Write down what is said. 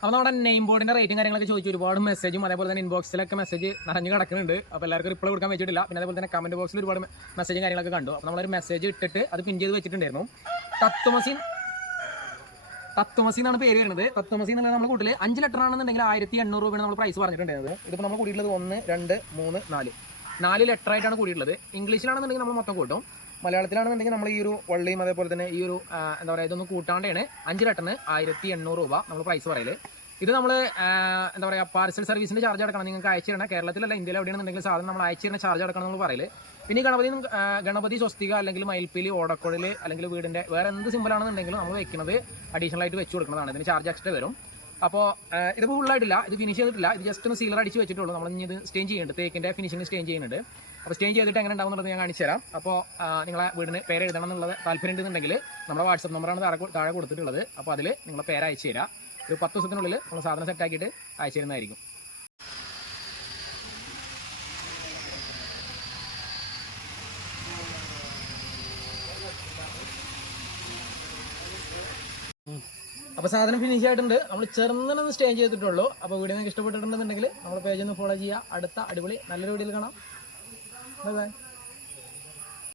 അപ്പോൾ നമ്മുടെ നെയിം ബോർഡിൻ്റെ റേറ്റും കാര്യങ്ങളൊക്കെ ചോദിച്ചു ഒരുപാട് മെസ്സേജും അതേപോലെ തന്നെ ഇൻബോക്സിലൊക്കെ മെസ്സേജ് നിറഞ്ഞു കിടക്കുന്നുണ്ട്. അപ്പോൾ എല്ലാവർക്കും റിപ്ലൈ കൊടുക്കാൻ വെച്ചിട്ടില്ല. പിന്നെ അതേപോലെ തന്നെ കമൻറ്റ് ബോക്സിൽ ഒരുപാട് മെസ്സേജും കാര്യങ്ങളൊക്കെ കണ്ടു. അപ്പോൾ നമ്മളൊരു മെസ്സേജ് ഇട്ടിട്ട് അത് പിൻ ചെയ്ത് വെച്ചിട്ടുണ്ടായിരുന്നു. തത്വമസി എന്നാണ് പേര് വരുന്നത്. തത്വമസി എന്നുള്ളത് നമ്മൾ കൂട്ടിൽ 5 ലെറ്റർ ആണെന്നുണ്ടെങ്കിൽ 1800 രൂപയാണ് നമ്മൾ പ്രൈസ് പറഞ്ഞിട്ടുണ്ടായിരുന്നത്. ഇതിപ്പോൾ നമ്മൾ കൂടിയിട്ടുള്ളത് 1, 2, 3, 4 ലെറ്റർ ആയിട്ടാണ് കൂടിയിട്ടുള്ളത്. ഇംഗ്ലീഷിലാണെന്നുണ്ടെങ്കിൽ നമ്മൾ മൊത്തം കൂട്ടും. മലയാളത്തിലാണെന്നുണ്ടെങ്കിൽ നമ്മൾ ഈ ഒരു വള്ളിയും അതേപോലെ തന്നെ ഈ ഒരു എന്താ പറയുക ഇതൊന്നും കൂട്ടാണ്ടാണ് 5 ലെറ്ററിന് 1800 രൂപ നമ്മൾ പ്രൈസ് പറയല്. ഇത് നമ്മൾ എന്താ പറയുക പാർസൽ സർവീസിൻ്റെ ചാർജ് അടക്കണം. നിങ്ങൾക്ക് അയച്ചു തരണം. കേരളത്തിലല്ല ഇന്ത്യയിൽ എവിടെയാണെന്നുണ്ടെങ്കിൽ സാധനം നമ്മൾ അയച്ചു തരുന്ന ചാർജ് അടക്കണം നമ്മൾ പറയല്. പിന്നെ ഗണപതി സ്വസ്തിക അല്ലെങ്കിൽ മയിൽപ്പീലി ഓടക്കുഴൽ അല്ലെങ്കിൽ വീടിൻ്റെ വേറെ എന്ത് സിമ്പിളാണെന്നുണ്ടെങ്കിലും നമ്മൾ വെക്കുന്നത് അഡീഷണൽ ആയിട്ട് വെച്ച് കൊടുക്കുന്നതാണ്. ഇതിന് ചാർജ് എക്സ്ട്രാ വരും. അപ്പോൾ ഇതിപ്പോൾ ഫുള്ളായിട്ടില്ല, ഇത് ഫിനിഷ് ചെയ്തിട്ടില്ല. ഇത് ജസ്റ്റ് ഒന്ന് സീലർ അടിച്ച് വെച്ചിട്ടുള്ളൂ. നമ്മൾ ഇനി ഇത് സ്റ്റെയിൻ ചെയ്യുന്നുണ്ട്, തേക്കിൻ്റെ ഫിനിഷിംഗ് സ്റ്റെയിൻ ചെയ്യുന്നുണ്ട്. അപ്പോൾ സ്റ്റെയിൻ ചെയ്തിട്ട് എങ്ങനെ ഉണ്ടാവുന്നുള്ളത് ഞാൻ കാണിച്ചു തരാം. അപ്പോൾ നിങ്ങളെ വീടിന് പേര് എഴുതണം എന്നുള്ളത് താല്പര്യം ഉണ്ടെന്നുണ്ടെങ്കിൽ നമ്മുടെ വാട്സപ്പ് നമ്പറാണ് താഴെ കൊടുത്തിട്ടുള്ളത്. അപ്പോൾ അതിൽ നിങ്ങളെ പേര് അയച്ചു തരാം. ഒരു 10 ദിവസത്തിനുള്ളിൽ നമ്മൾ സാധനം സെറ്റാക്കിയിട്ട് അയച്ചു തരുന്നതായിരിക്കും. അപ്പോൾ സാധനം ഫിനിഷ് ആയിട്ടുണ്ട്. നമ്മൾ ചെറുന്നൊന്ന് സ്റ്റേ ചെയ്തിട്ടുള്ളൂ. അപ്പോൾ വീഡിയോ നിങ്ങൾക്ക് ഇഷ്ടപ്പെട്ടിട്ടുണ്ടെന്നുണ്ടെങ്കിൽ നമ്മുടെ പേജ് ഒന്ന് ഫോളോ ചെയ്യുക. അടുത്ത അടിപൊളി നല്ലൊരു വീഡിയോയിൽ കാണാം. Bye bye.